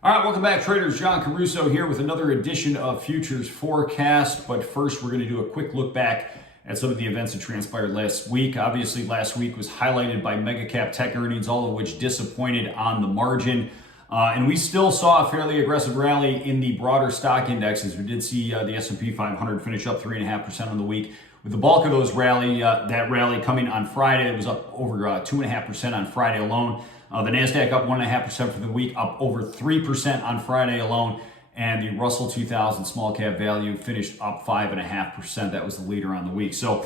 All right, welcome back, traders. John Caruso here with another edition of Futures Forecast. But first, we're going to do a quick look back at some of the events that transpired last week. Obviously, last week was highlighted by mega cap tech earnings, all of which disappointed on the margin. And we still saw a fairly aggressive rally in the broader stock indexes. We did see the S&P 500 finish up 3.5% on the week, with the bulk of those that rally coming on Friday. It was up over 2.5% on Friday alone. The NASDAQ up 1.5% for the week, up over 3% on Friday alone. And the Russell 2000 small cap value finished up 5.5%. That was the leader on the week. So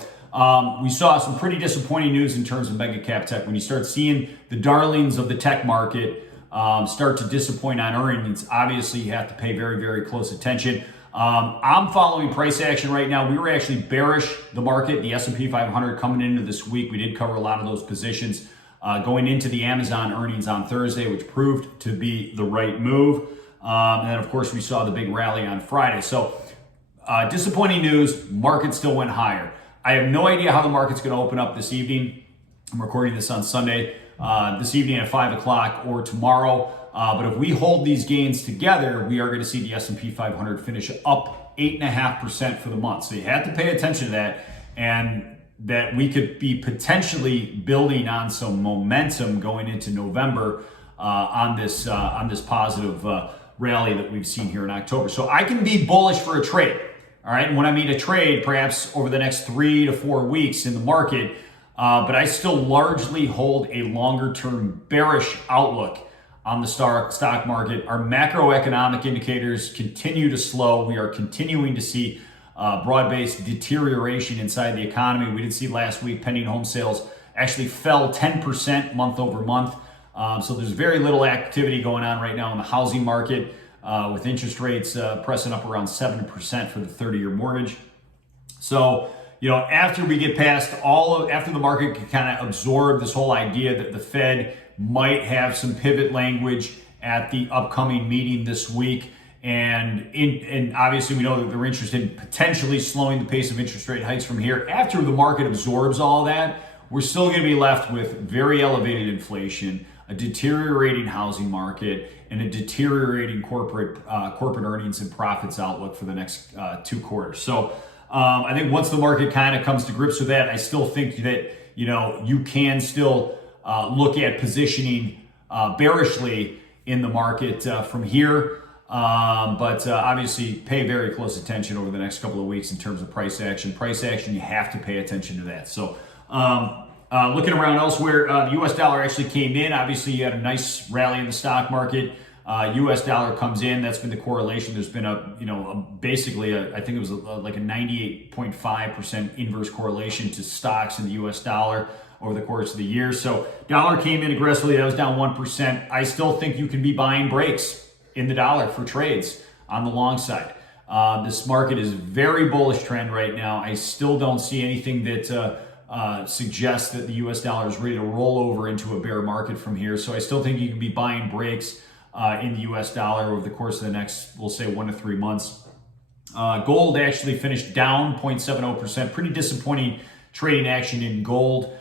we saw some pretty disappointing news in terms of mega cap tech. When you start seeing the darlings of the tech market start to disappoint on earnings, obviously you have to pay very, very close attention. I'm following price action right now. We were actually bearish the market, the S&P 500 coming into this week. We did cover a lot of those positions going into the Amazon earnings on Thursday, which proved to be the right move. And then, of course, we saw the big rally on Friday. So disappointing news, market still went higher. I have no idea how the market's going to open up this evening. I'm recording this on Sunday, this evening at 5 o'clock or tomorrow. But if we hold these gains together, we are going to see the S&P 500 finish up 8.5% for the month. So you have to pay attention to that, and that we could be potentially building on some momentum going into November on this positive rally that we've seen here in October. So I can be bullish for a trade. All right. And when I mean a trade, perhaps over the next 3 to 4 weeks in the market, but I still largely hold a longer term bearish outlook on the stock market. Our macroeconomic indicators continue to slow. We are continuing to see broad-based deterioration inside the economy. We did see last week pending home sales actually fell 10% month over month. So there's very little activity going on right now in the housing market, with interest rates pressing up around 7% for the 30-year mortgage. So, after we get past after the market can kind of absorb this whole idea that the Fed might have some pivot language at the upcoming meeting this week, and obviously we know that they're interested in potentially slowing the pace of interest rate hikes from here. After the market absorbs all that, we're still going to be left with very elevated inflation, a deteriorating housing market, and a deteriorating corporate earnings and profits outlook for the next 2 quarters. So I think once the market kind of comes to grips with that, I still think that you can still look at positioning bearishly in the market from here. But obviously pay very close attention over the next couple of weeks in terms of price action. Price action, you have to pay attention to that. So looking around elsewhere, the U.S. dollar actually came in. Obviously, you had a nice rally in the stock market. U.S. dollar comes in. That's been the correlation. There's been I think it was like a 98.5% inverse correlation to stocks in the U.S. dollar over the course of the year. So dollar came in aggressively. That was down 1%. I still think you can be buying breaks in the dollar for trades on the long side. This market is very bullish trend right now. I still don't see anything that suggests that the U.S. dollar is ready to roll over into a bear market from here. So I still think you can be buying breaks in the U.S. dollar over the course of the next, we'll say, 1 to 3 months. Gold actually finished down 0.70%. Pretty disappointing trading action in gold.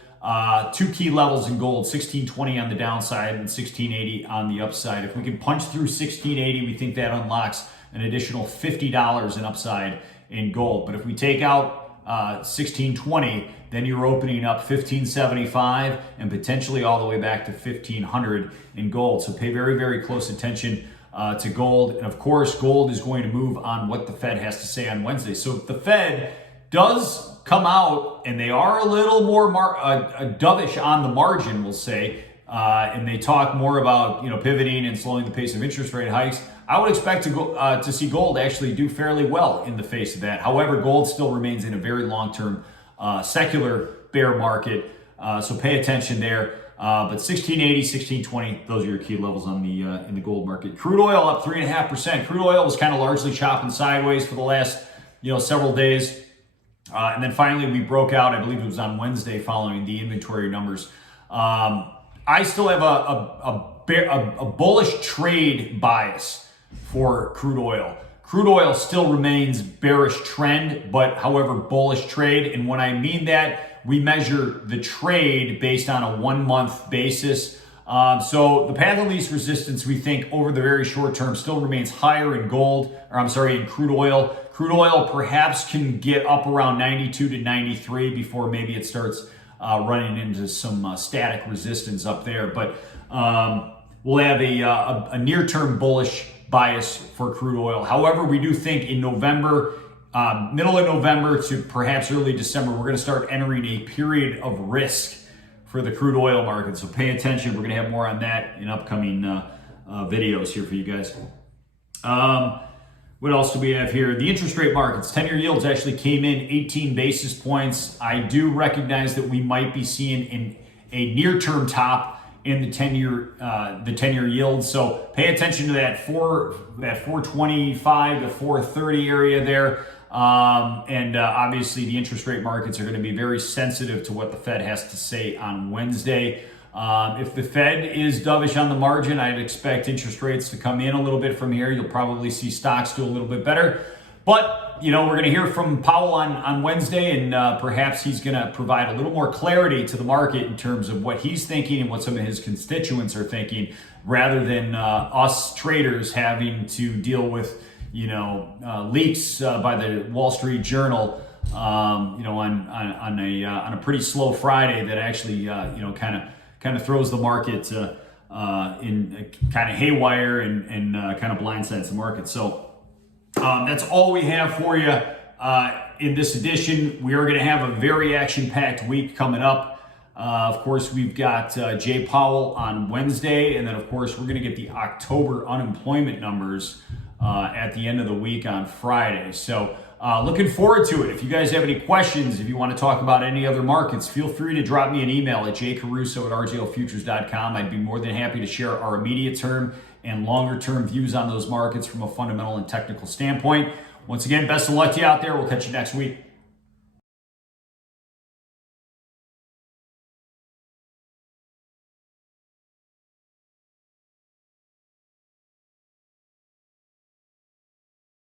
2 key levels in gold, 1620 on the downside and 1680 on the upside. If we can punch through 1680, we think that unlocks an additional $50 in upside in gold. But if we take out 1620, then you're opening up 1575 and potentially all the way back to 1500 in gold. So pay very, very close attention to gold. And of course, gold is going to move on what the Fed has to say on Wednesday. So if the Fed does come out and they are a little more dovish on the margin, we'll say, and they talk more about pivoting and slowing the pace of interest rate hikes, I would expect to see gold actually do fairly well in the face of that. However, gold still remains in a very long-term secular bear market, so pay attention there. But 1680, 1620, those are your key levels on the in the gold market. Crude oil up 3.5%. Crude oil was kind of largely chopping sideways for the last several days. And then finally, we broke out, I believe it was on Wednesday, following the inventory numbers. I still have a bullish trade bias for crude oil. Crude oil still remains bearish trend, but however, bullish trade. And when I mean that, we measure the trade based on a 1 month basis. So the path of least resistance, we think, over the very short term still remains higher in in crude oil. Crude oil perhaps can get up around 92 to 93 before maybe it starts running into some static resistance up there. But we'll have a near-term bullish bias for crude oil. However, we do think in November, middle of November to perhaps early December, we're going to start entering a period of risk for the crude oil market. So pay attention. We're going to have more on that in upcoming videos here for you guys. What else do we have here? The interest rate markets. 10-year yields actually came in 18 basis points. I do recognize that we might be seeing a near-term top in the 10-year yield. So pay attention to that 425 to 430 area there. Obviously the interest rate markets are going to be very sensitive to what the Fed has to say on Wednesday. If the Fed is dovish on the margin, I'd expect interest rates to come in a little bit from here. You'll probably see stocks do a little bit better. But, we're going to hear from Powell on Wednesday, and perhaps he's going to provide a little more clarity to the market in terms of what he's thinking and what some of his constituents are thinking, rather than us traders having to deal with, leaks by the Wall Street Journal, on a pretty slow Friday that actually, kind of throws the market in kind of haywire and kind of blindsides the market. So that's all we have for you in this edition. We are going to have a very action-packed week coming up. Of course, we've got Jay Powell on Wednesday, and then, of course, we're going to get the October unemployment numbers at the end of the week on Friday. So looking forward to it. If you guys have any questions, if you want to talk about any other markets, feel free to drop me an email at jcaruso@rjlfutures.com. I'd be more than happy to share our immediate term and longer term views on those markets from a fundamental and technical standpoint. Once again, best of luck to you out there. We'll catch you next week.